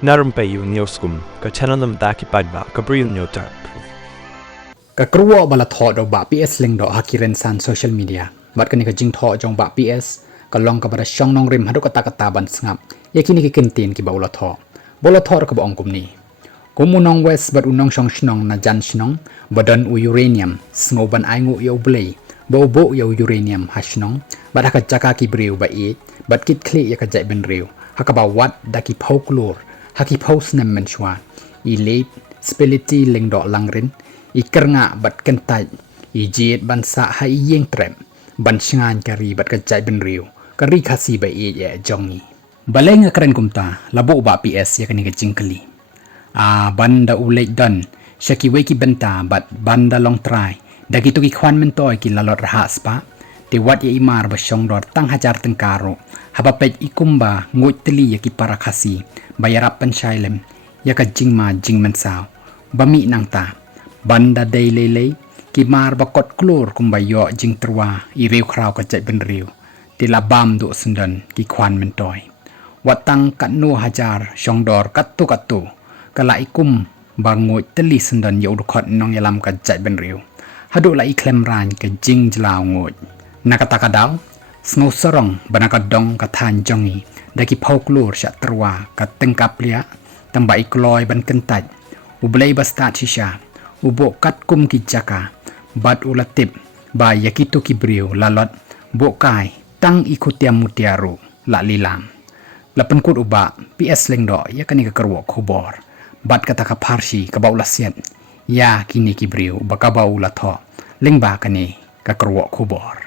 narum pe yu nioskum ka chananam daki padba ka bril nyotar ka kruwa bala tho do ba PS leng do hakiren san social media bat kani ka jing tho jong ba PS ka long ka bara shong nong rim hadu kata ban sngap yakini ki kintin ki ba ula tho bola tho ka ba ongkum ni kumunong west bat unong shong shnong na jan shnong badan u uranium sngoban aingu yo blei bo yo uranium hashnong bat ka jaka ki brew ba e bat kit kli ya ka jai ben rew haka ba wat daki pauklor haki paus nem menchwa I late speliti leng do langrin I kernga bat kentai I jet ban sa ha I yeng trem ban shngan kari bat ka jai ben rew kari khasi ba e ya jongi baleng karen kumta labo ba PS ya kani ka jingkali banda ulek dan shaki weki benta bat banda long try dagi tu ki khwan men toy ki lalot rahas pa te wat ye imar ba shong dor tang hajar tengkaro haba pej ikumba ngot teli ya ki para khasi bayarap panchailem ya ka jingma jingmen saw bami nang ta banda dei lele ki mar ba kot klur kumba yo jing trwa I rew kraw ka jai ben rew te la bam do sundan ki khwan men toy watang kat nu hajar shong dor katu kala ikum bangoy teli sundan yo dukot nong yalam ka jai ben rew hadu la iklem ran ka jing jlaw ngoy nakataka daw snow sarong banakadong ka than jongi daki pauklur sha trwa ka tengkap lia tamba ikloy ban kentaj ublei bastat shisha ubo kat kum ki jaka bat ulatip ba yakitu ki brew lalot bo kai tang ikutiam mutiaru la lilam lapan kut uba PS lengdo ya kani ka kerwo khobor bat kata ka parsi ka baula siat ya kini ki brew ba ka baula tho lengba kani ka kerwo khobor